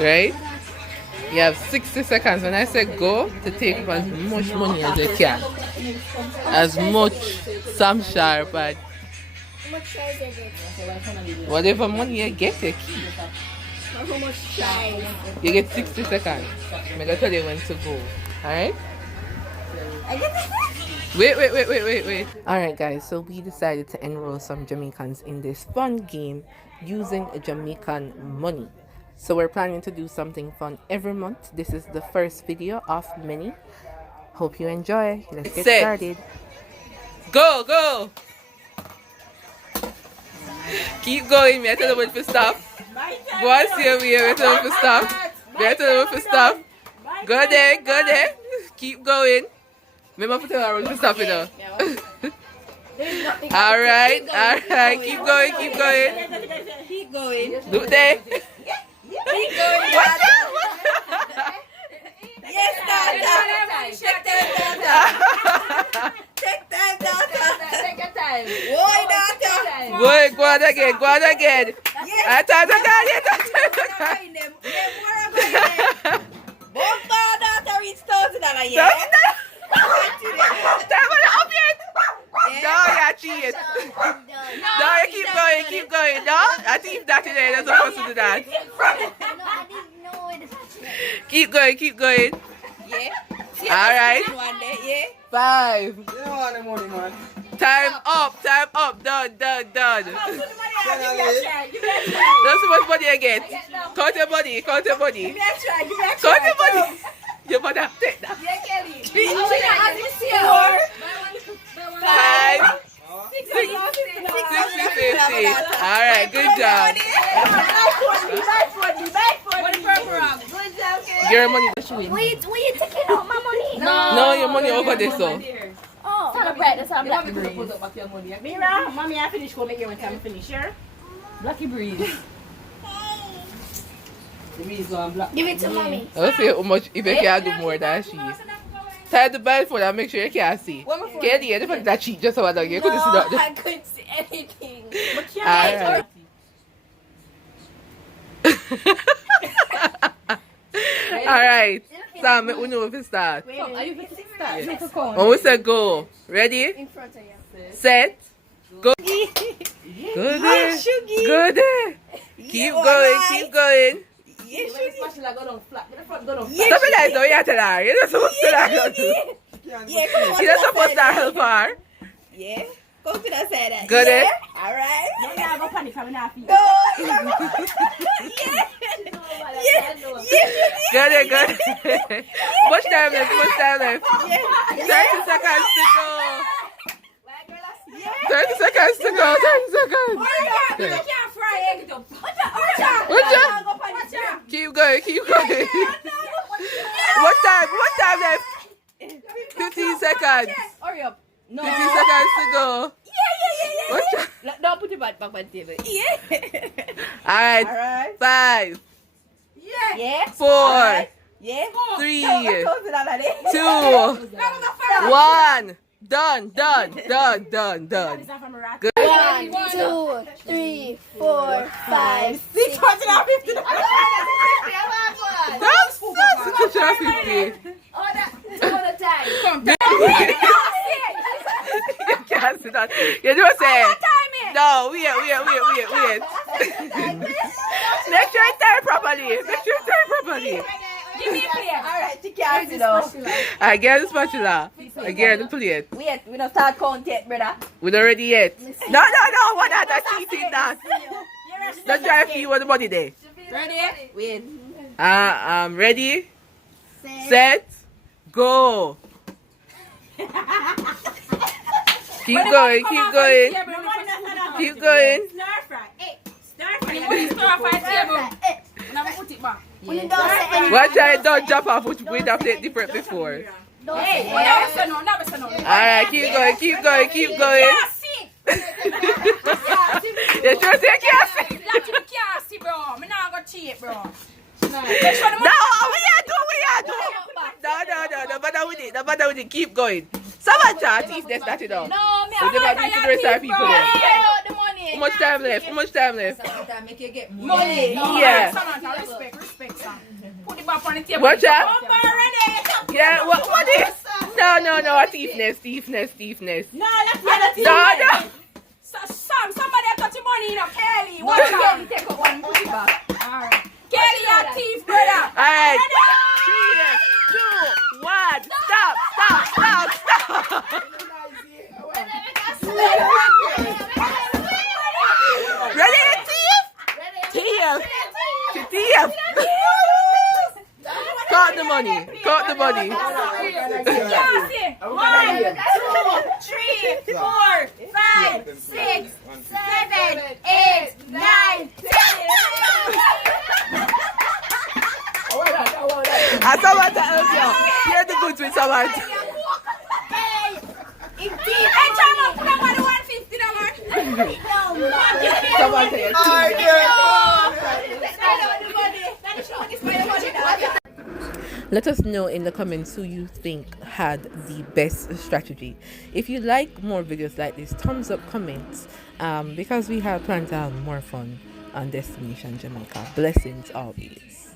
right? You have 60 seconds. When I say go, to take up as much money as you can. As much Sam Sharp and whatever money you get, you keep. You get 60 seconds. I'm going to tell you when to go. Alright? Wait. Alright guys, so we decided to enroll some Jamaicans in this fun game using Jamaican money. So we're planning to do something fun every month. This is the first video of many. Hope you enjoy. Let's get started. Go! Keep going. Me, I tell them when to stop. Go and see me. I tell them to stop. Me, tell them to stop. Go there. Keep going. Remember to tell them to stop it now. Alright. Keep going. Keep going. Look there. Keep going. Watch out. Yes, Dada. Take time, Dada. Take your time. Boy, Dada. Go on again. Yes. I thought I No, you cheat. No, you keep going. No, I think that today they're supposed to do that. No, I didn't know it. Keep going. Yeah. Alright. Yeah. 5. Man. Time up. Done. Give me a try. That's how much money you get. Count your money. Give me a try. Count your money. Your mother, take that. Yeah, Kelly. 4, 5, 6, 50. Alright, good job. Your money is win. Wait, you taking out my money? No, your money over there, so. Oh, celebrate this on Black Breeze. Mira, mommy, I finish. Go make you when time finish, sure? Blacky Breeze. Give it to mommy. Let's see how much, if you can do more than she. Tie the belt for and make sure you can't see. Kelly, you don't that cheat just over there. You couldn't see that. I couldn't see anything. Alright. Alright. Sam, we know if it start. Are you going to start? Make a count. When we say go, ready? In front of you. Set, go. Good. Keep going. Yes, Stop it like that, you tell her. You're not supposed to help her. Yeah, come on. You're not supposed to help her. Yeah. Go to the side. Good, eh? Alright. Yeah, go panic. I'm not feeling. Go. Good. Much time left. 30 seconds to go. 30 seconds to go. 30 seconds. Keep going. What time left? 15 seconds. Hurry up. No. 15 seconds to go. Yeah. Don't put it back on the table. Alright. 5, Yeah. 4, Yeah. 3, Close it already. 2, 1. Done. Good. 1, 2, 3, 4, 5, 6. That's 50. Oh, that's all the time. You can't sit down. You don't say. No, wait. Make sure you turn properly. Give me a plate. Alright, you can't sit down. I get the spatula. I get the plate. Wait, we don't start count yet, brother. We don't ready yet. No. What that cheating that? Don't try to feel what the money there. Ready? Wait. Ready? Set. Go. Keep going. Stir fry. When you don't say anything. Watch out, don't jump off, which we have played different before. Don't say anything. Alright, keep going. You sure say can't see? bro. I'm not gonna cheat, bro. No, we are do. No, bother with it. Keep going. Someone chat if they start it off. No, me, So they might be to the rest of people then. the money. How much time left? Money. Yeah. Respect, son. back on the table. Watch out. Bumper ready. Yeah, what is? No, a thiefness. No, that's No. Somebody touch your money, you know, Kelly. Watch out. Kelly, take up one, put it back. Alright. Kelly, a thief, brother. Alright. 3, 2, 1. Stop. Ready, thief? Count the money. 1, 2, 3, 4, 5, 6, 7, 8, 9, 10. I someone to help you. Hear the goods with someone. Hey, Chama, put up on the 150 number. Someone to help you. Let us know in the comments who you think had the best strategy. If you like more videos like this, thumbs up, comments, because we have planned to have more fun on Destination Jamaica. Blessings always.